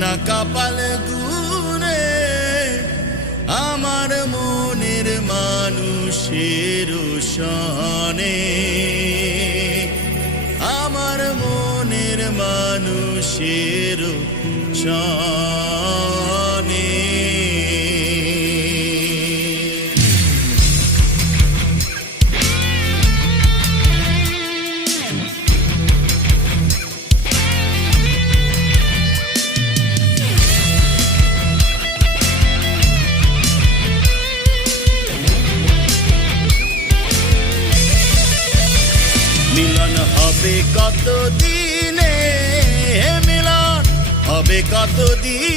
না কপাল গুনে আমার মনের মানুষের সনে, আমার মনের মানুষের সনে। মিলন হবে কত দিনে, মিলন হবে কত দিনে,